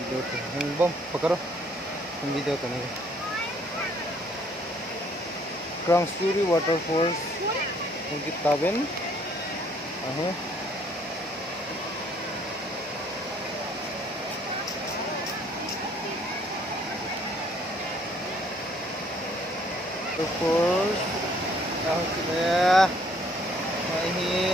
video tu. Bom, pakaro. Video tu ni. Krangsuri Waterfalls Bukit Taben. Waterfalls. Tahu sudah. Mai.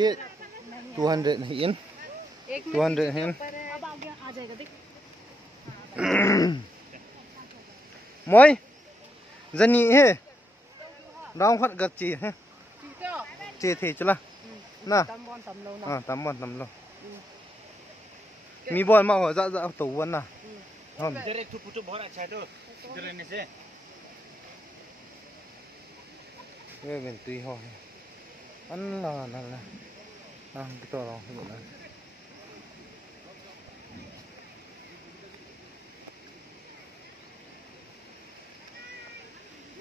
ये 200 yen 200 yen मोई जनी है राउंड खत गच्ची है चे थे चला ना हाँ तम लो मी बॉल मा हो जा तो वन ना हम जरे टुप बहुत अच्छा तो जरे ने से ये बेंतुई हो अल्लाह अल्लाह kita orang tengok lah.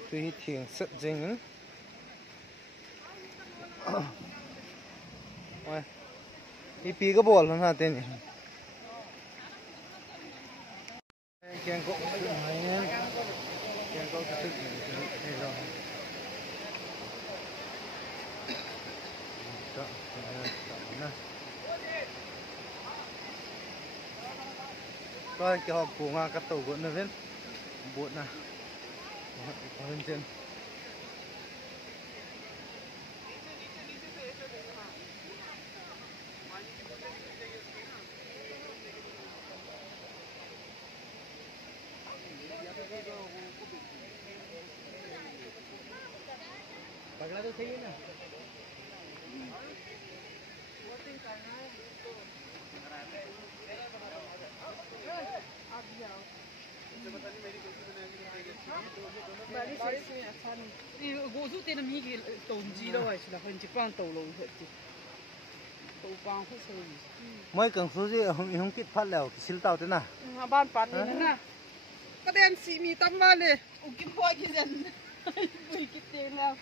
Tuy thiền sất dinh ôi đi pi cái bò luôn hả tên nhỉ kèn cậu sức này rồi coi cái hộp của nga cắt tàu vẫn được buồn nè có lên trên bagla तो सही है ना गोजू तेन मी की तोंजी लो है सिला हन चिपान तो लो है तो पांग को सही मैं कंसु जी हम कित फलแล้วสิลเต่าเตนะบ้านปัดนี่นะก็เดนสีมีตั้งมาเลยอุกินบอยกินจันอุกินเต็มแล้ว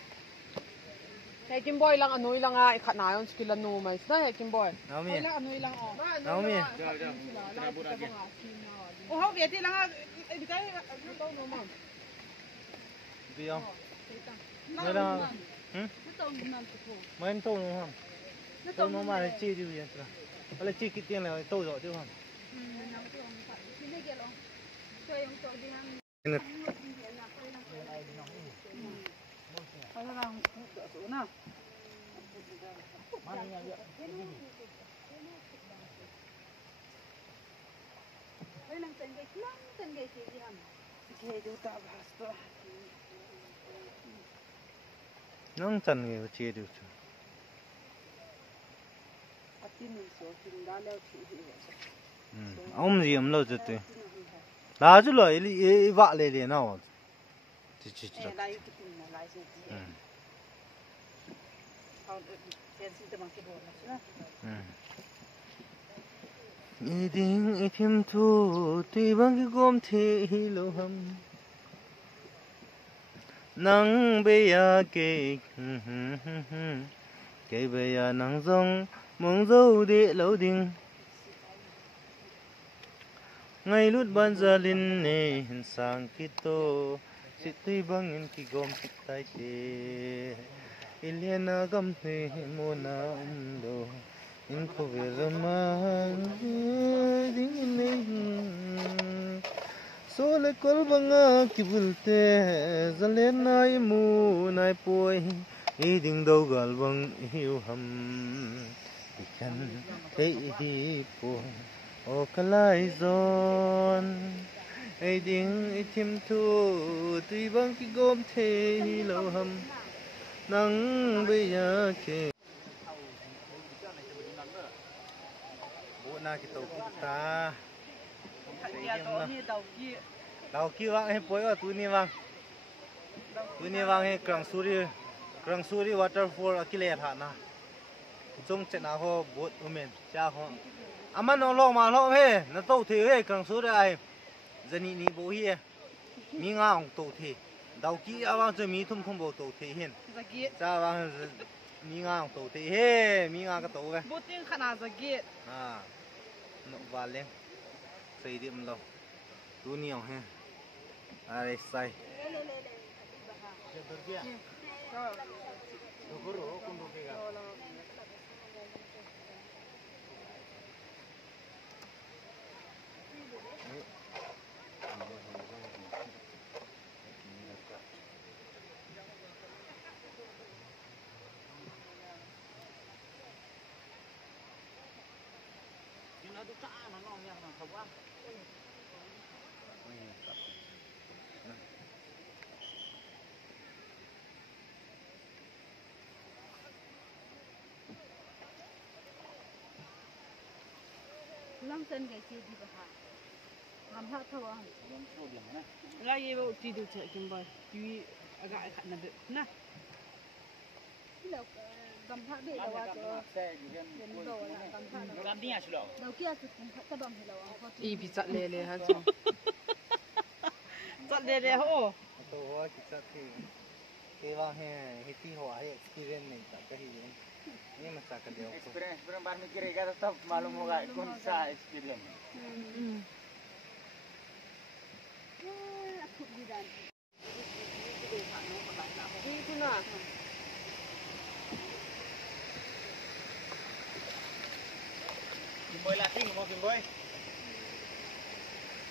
ให้กินบอยลังอนุยลังอ่ะขัดหนาon skill นูมั้ยได้ให้กินบอยเอามีลังอนุยลังออกเอามีเจ้าโอ้เฮาเวียที่ลังอ่ะไอ้ดิไก่โตโนมันเดียวไม่ได้ไม่โตโนมันโตโนมาเลยจี้ดิวยังไงอะไรจี้กินเตียงเลยโตจ่อดิวมันน้องจันเงี้ยเจี๊ยดเอาไม่ยอมเล่าจุดเลยลาจุเลยว่าเลยนะวะจิ๊ดอีดิ่งอีพิมทูตีบังกิกมทีโลหำนังเบียเกเกเบียนังซงมงโจเดเหลาดิ่งไงลุดบันซาลินเนหินสังกิโต Sitay bangin ki gom kitay te Iliana gamne mona umdo Inko viraman dingin Sole kolbanga kibulte Zalena imu nai poi Iding daw galbang hiu ham Ikan te ihipo O kalay zon Iding itim tu Tuy bang ki gom te hilaw ham Nang baya ke Bộ na ki tàu kita Đầu kia vang hay bối ở tu ni vang hay Krang Suri waterfall akile tha na chung chena ho bot umen cha ho aman no lo ma lo he na to thi he Krang Suri ai zani ni bo hi mi nga ong to thi đầu kia awang cho mi thum thum bo to thi hen cha wang mi nga ong to thi he mi nga ka to ve bot ting khana zagi no vale sei dim lo tu ni ong he ai sai Long sen cái gì đi bà làm sao thôi à la ye bo ti du che kim ba ti aga ai khana be na đâu làm sao bị đâu à đâu là làm sao làm đi à chú lậu đâu kia thì cũng phải bầm thì đâu à i bi chat le ha so chat le ho to ho ki chat thi ke wa he ti ho ai experience नहीं था कहीं ये मत का दे एक्सपीरियंस पर बार में गिरेगा तो तब मालूम होगा कौन सा experience Boy lasing mau boy.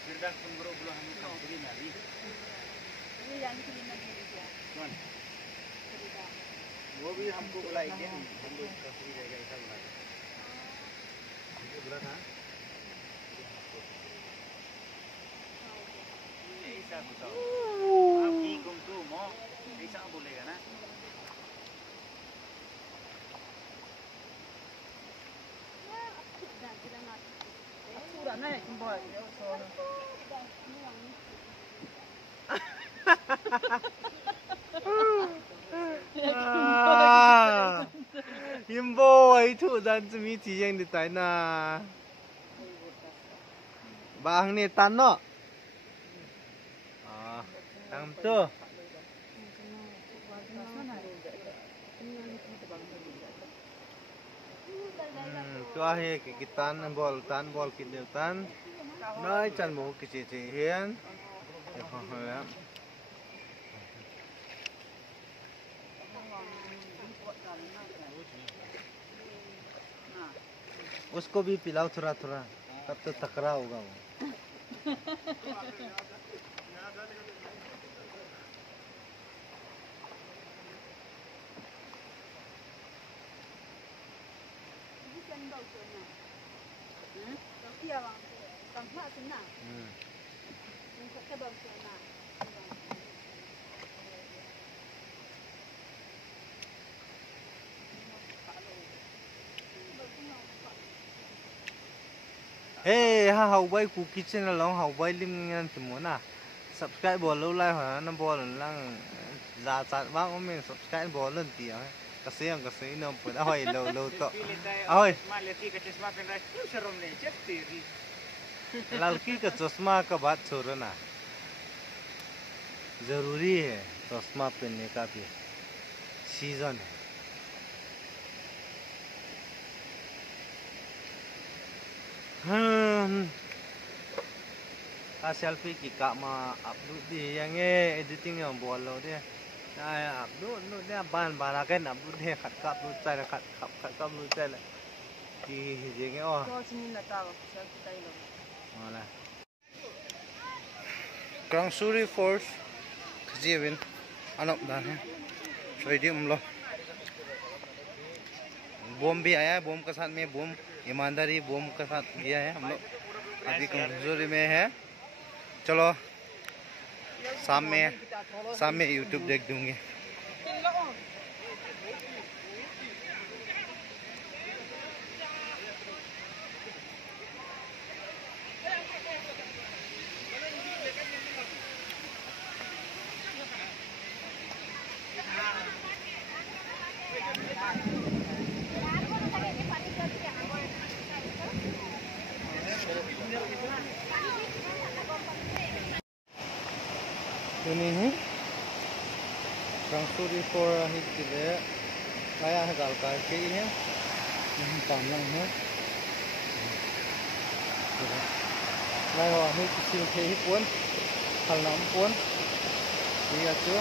Firdan pun belum hanya kamu beli nari. Ini yang kita nak beli dia. Kौन? वो भी हमको बुलाई के हम लोग कसरी जाएगा ऐसा बुला बोला था ऐसा बताओ आपकी गुमटू मो ऐसा बोलेगा ना पूरा ना kim ba so Imbo ấy thủ dân chỉ mi chỉ anh được tại na bang này tan nó tăng tu tua he cái tan ball kít được tan nói chân bộ cái gì hiền उसको भी पिलाओ थोड़ा थोड़ा तब तो तकरा होगा वो Hey, ha hậu bay của kitchen là long hậu bay lim ngan thì muốn à subscribe bỏ lâu like hả nó bỏ lần lăng giả chặt bác của mình subscribe bỏ lần tí à cái xe nó phải đã hỏi lâu lâu to ơi लड़की का चश्मा का बात छोड़ो ना जरूरी है चश्मा पहनने का भी सीजन है selfie kita ma upload di yang editing yang buat lo dia. Nah upload dia ban akan upload dia kat upload cai kat upload cai lah. Di yang oh. Kau sini nak tahu selfie tayo lo. Mana? Krang Suri Force kejivin anak dah ni. So ini umlo. बम भी आया है बम के साथ में बम ईमानदारी बम के साथ गया है हम लोग अभी कमजोरी में है चलो शाम में यूट्यूब देख दूंगी ini nih Krang Suri for hit kile kaya gal ka ke ini tamlang है lai ho hit sil ke hit pon hal nam pon iya tu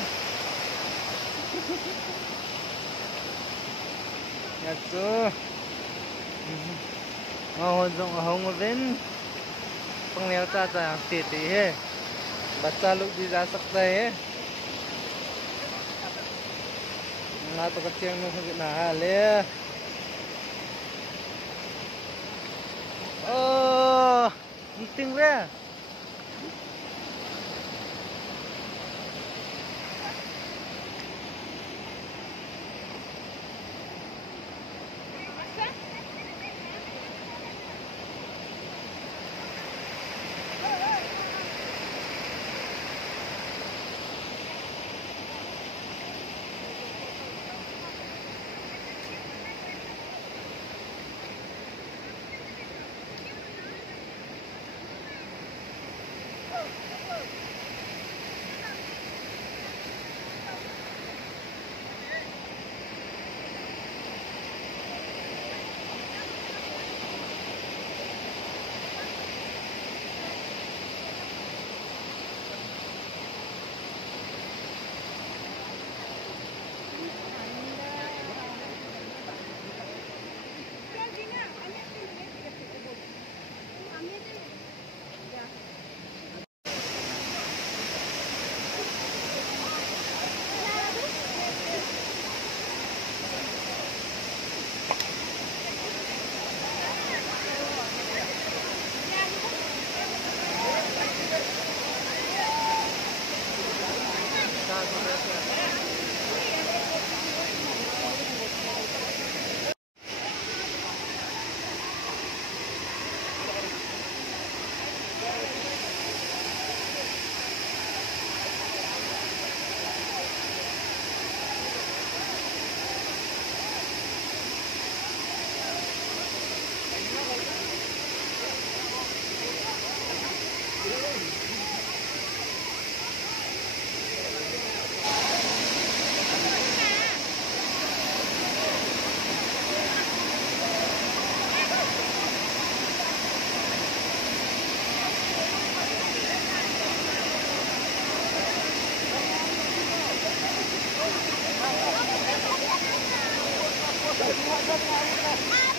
ya tu mau dong hong ven pangnel ta ti है बच्चा लोग भी जा सकता है ना तो बच्चे लोग नहा ले ओ मीटिंग रे Hãy subscribe cho kênh Ghiền Mì Gõ để không bỏ lỡ những video hấp dẫn